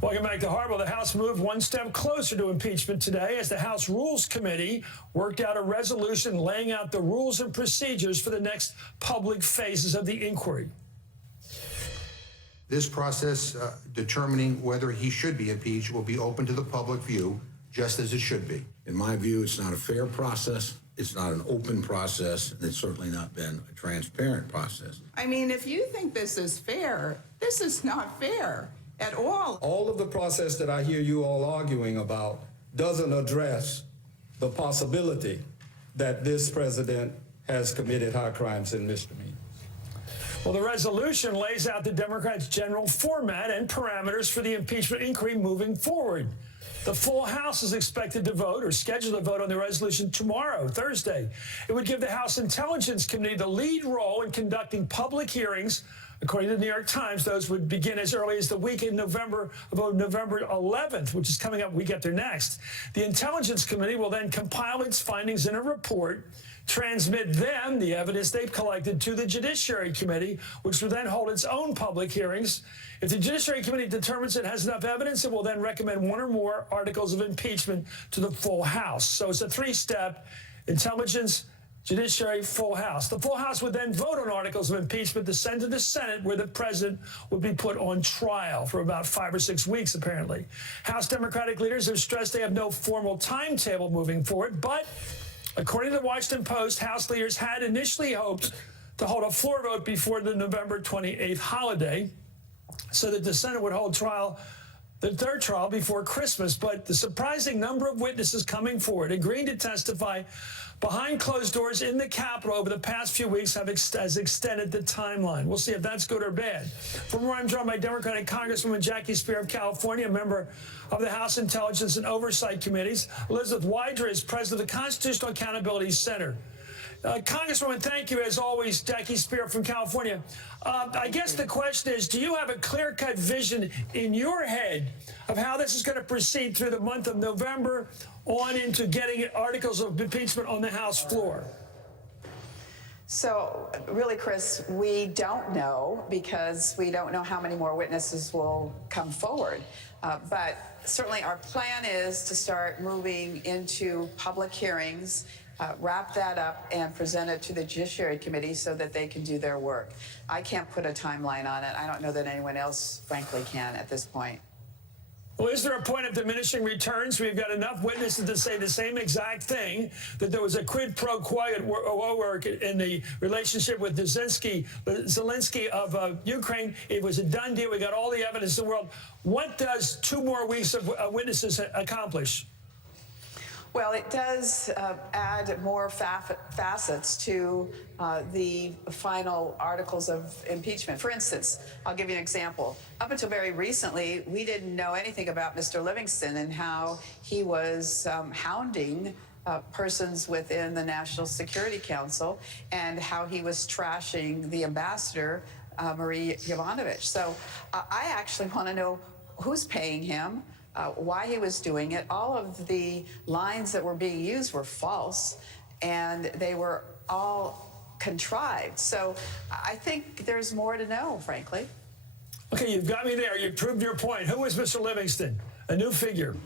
Welcome back to Hardball. The House moved one step closer to impeachment today as the House Rules Committee worked out a resolution laying out the rules and procedures for the next public phases of the inquiry. This process determining whether he should be impeached will be open to the public view, just as it should be. In my view, it's not a fair process. It's not an open process. And it's certainly not been a transparent process. I mean, if you think this is fair, this is not fair at all. All of the process that I hear you all arguing about doesn't address the possibility that this president has committed high crimes and misdemeanors. Well, the resolution lays out the Democrats' general format and parameters for the impeachment inquiry moving forward. The full House is expected to vote or scheduled to vote on the resolution tomorrow, Thursday. It would give the House Intelligence Committee the lead role in conducting public hearings. According to the New York Times, those would begin as early as the week in November 11th, which is coming up week after next. The Intelligence Committee will then compile its findings in a report, transmit them, the evidence they've collected, to the Judiciary Committee, which will then hold its own public hearings. If the Judiciary Committee determines it has enough evidence, it will then recommend one or more articles of impeachment to the full House. So it's a three-step: Intelligence, Judiciary, full House. The full House would then vote on articles of impeachment to send to the Senate, where the president would be put on trial for about 5 or 6 weeks, apparently. House Democratic leaders have stressed they have no formal timetable moving forward, but according to the Washington Post, House leaders had initially hoped to hold a floor vote before the November 28th holiday so that the Senate would hold the third trial before Christmas. But the surprising number of witnesses coming forward, agreeing to testify behind closed doors in the Capitol over the past few weeks has extended the timeline. We'll see if that's good or bad. From where I'm joined by Democratic Congresswoman Jackie Speier of California, a member of the House Intelligence and Oversight Committees. Elizabeth Wydra is president of the Constitutional Accountability Center. Congresswoman, thank you, as always. Jackie Speier from California. I guess the question is, do you have a clear-cut vision in your head of how this is going to proceed through the month of November on into getting articles of impeachment on the House floor? So really, Chris, we don't know, because we don't know how many more witnesses will come forward. But certainly our plan is to start moving into public hearings, wrap that up and present it to the Judiciary Committee so that they can do their work. I can't put a timeline on it. I don't know that anyone else, frankly, can at this point. Well, is there a point of diminishing returns? We've got enough witnesses to say the same exact thing, that there was a quid pro quo at work in the relationship with Zelensky of Ukraine. It was a done deal. We got all the evidence in the world. What does 2 more weeks of witnesses accomplish? Well, it does add more facets to the final articles of impeachment. For instance, I'll give you an example. Up until very recently, we didn't know anything about Mr. Livingston and how he was hounding persons within the National Security Council, and how he was trashing the ambassador, Marie Yovanovitch. So I actually want to know who's paying him, why he was doing it. All of the lines that were being used were false, and they were all contrived. So I think there's more to know, frankly. Okay, you've got me there. You proved your point. Who was Mr. Livingston? A new figure.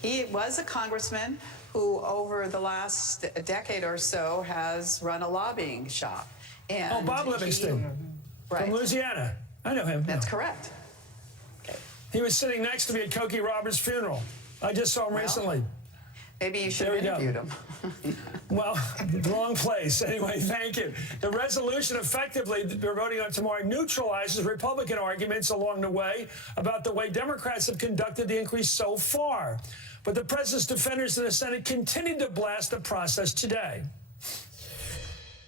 He was a congressman who, over the last decade or so, has run a lobbying shop. And Bob Livingston, from Louisiana. I know him. That's correct. He was sitting next to me at Cokie Roberts' funeral. I just saw him recently. Maybe you should have interviewed him. Well, wrong place. Anyway, thank you. The resolution effectively that we're voting on tomorrow neutralizes Republican arguments along the way about the way Democrats have conducted the inquiry so far. But the president's defenders in the Senate continue to blast the process today.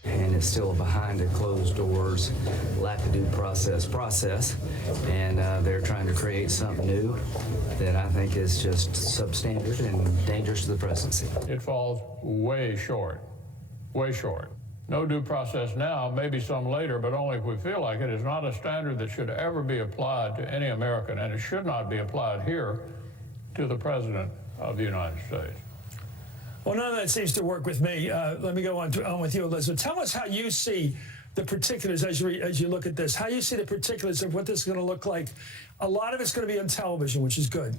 And it's still behind the closed doors, lack of due process, and they're trying to create something new that I think is just substandard and dangerous to the presidency. It falls way short, way short. No due process now, maybe some later, but only if we feel like it. Is not a standard that should ever be applied to any American, and it should not be applied here to the President of the United States. Well, none of that seems to work with me. Let me go on with you, Elizabeth. Tell us how you see the particulars as you look at this? How do you see the particulars of what this is going to look like? A lot of it's going to be on television, which is good.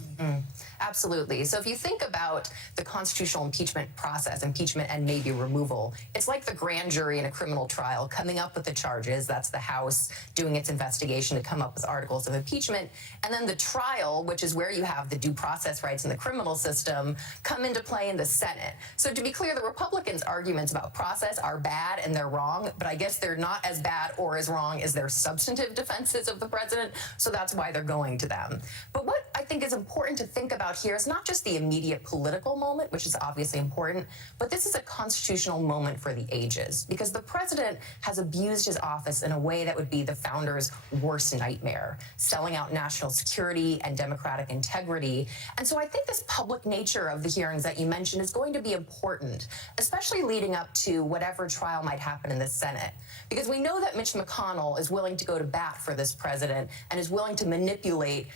Absolutely. So if you think about the constitutional impeachment process, impeachment and maybe removal, it's like the grand jury in a criminal trial coming up with the charges. That's the House doing its investigation to come up with articles of impeachment. And then the trial, which is where you have the due process rights in the criminal system, come into play in the Senate. So to be clear, the Republicans' arguments about process are bad and they're wrong, but I guess they're not as bad or as wrong as their substantive defenses of the president. So that's why they're going to them. But what I think is important to think about here is not just the immediate political moment, which is obviously important, but this is a constitutional moment for the ages, because the president has abused his office in a way that would be the founders' worst nightmare, selling out national security and democratic integrity. And so I think this public nature of the hearings that you mentioned is going to be important, especially leading up to whatever trial might happen in the Senate, because we know that Mitch McConnell is willing to go to bat for this president and is willing to manipulate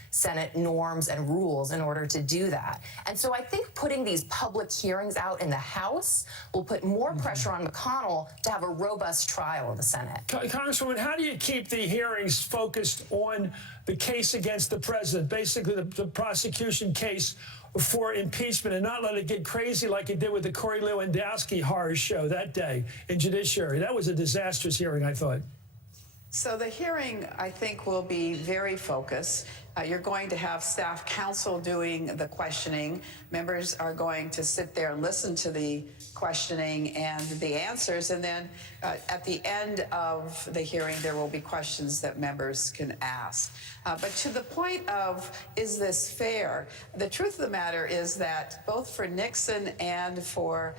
Senate norms and rules in order to do that. And so I think putting these public hearings out in the House will put more pressure on McConnell to have a robust trial in the Senate. Congresswoman, how do you keep the hearings focused on the case against the president, basically the prosecution case for impeachment, and not let it get crazy like it did with the Corey Lewandowski horror show that day in Judiciary? That was a disastrous hearing, I thought. So the hearing, I think, will be very focused. You're going to have staff counsel doing the questioning. Members are going to sit there and listen to the questioning and the answers. And then at the end of the hearing, there will be questions that members can ask. But to the point of, is this fair? The truth of the matter is that both for Nixon and for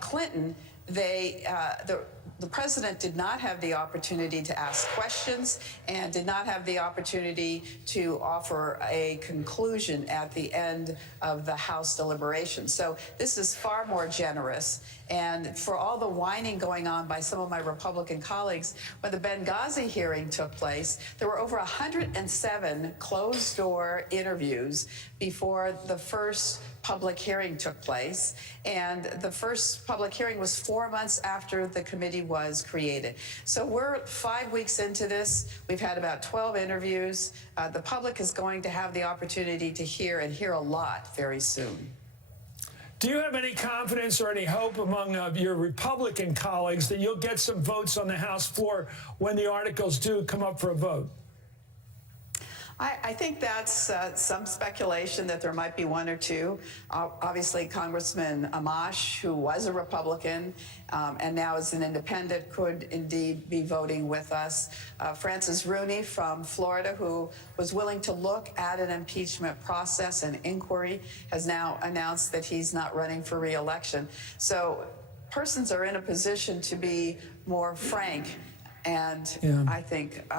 Clinton, the president did not have the opportunity to ask questions and did not have the opportunity to offer a conclusion at the end of the House deliberation. So this is far more generous. And for all the whining going on by some of my Republican colleagues, when the Benghazi hearing took place, there were over 107 closed-door interviews before the first public hearing took place. And the first public hearing was 4 months after the committee was created. So we're 5 weeks into this. We've had about 12 interviews. The public is going to have the opportunity to hear a lot very soon. Do you have any confidence or any hope among your Republican colleagues that you'll get some votes on the House floor when the articles do come up for a vote? I think that's some speculation that there might be one or two. Obviously, Congressman Amash, who was a Republican and now is an independent, could indeed be voting with us. Francis Rooney from Florida, who was willing to look at an impeachment process and inquiry, has now announced that he's not running for re-election. So persons are in a position to be more frank and I think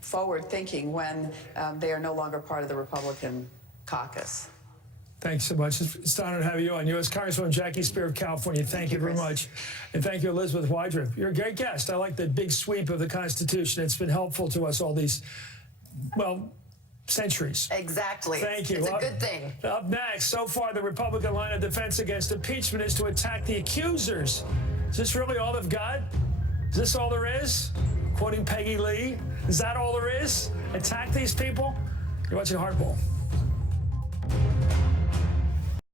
forward-thinking when they are no longer part of the Republican caucus. Thanks so much. It's an honor to have you on. U.S. Congresswoman Jackie Speier of California, thank you very much. And thank you, Elizabeth Wydra. You're a great guest. I like the big sweep of the Constitution. It's been helpful to us all these, well, centuries. Exactly. Thank you. It's a good thing. Up next, so far the Republican line of defense against impeachment is to attack the accusers. Is this really all they've got? Is this all there is? Quoting Peggy Lee, is that all there is? Attack these people? You're watching Hardball.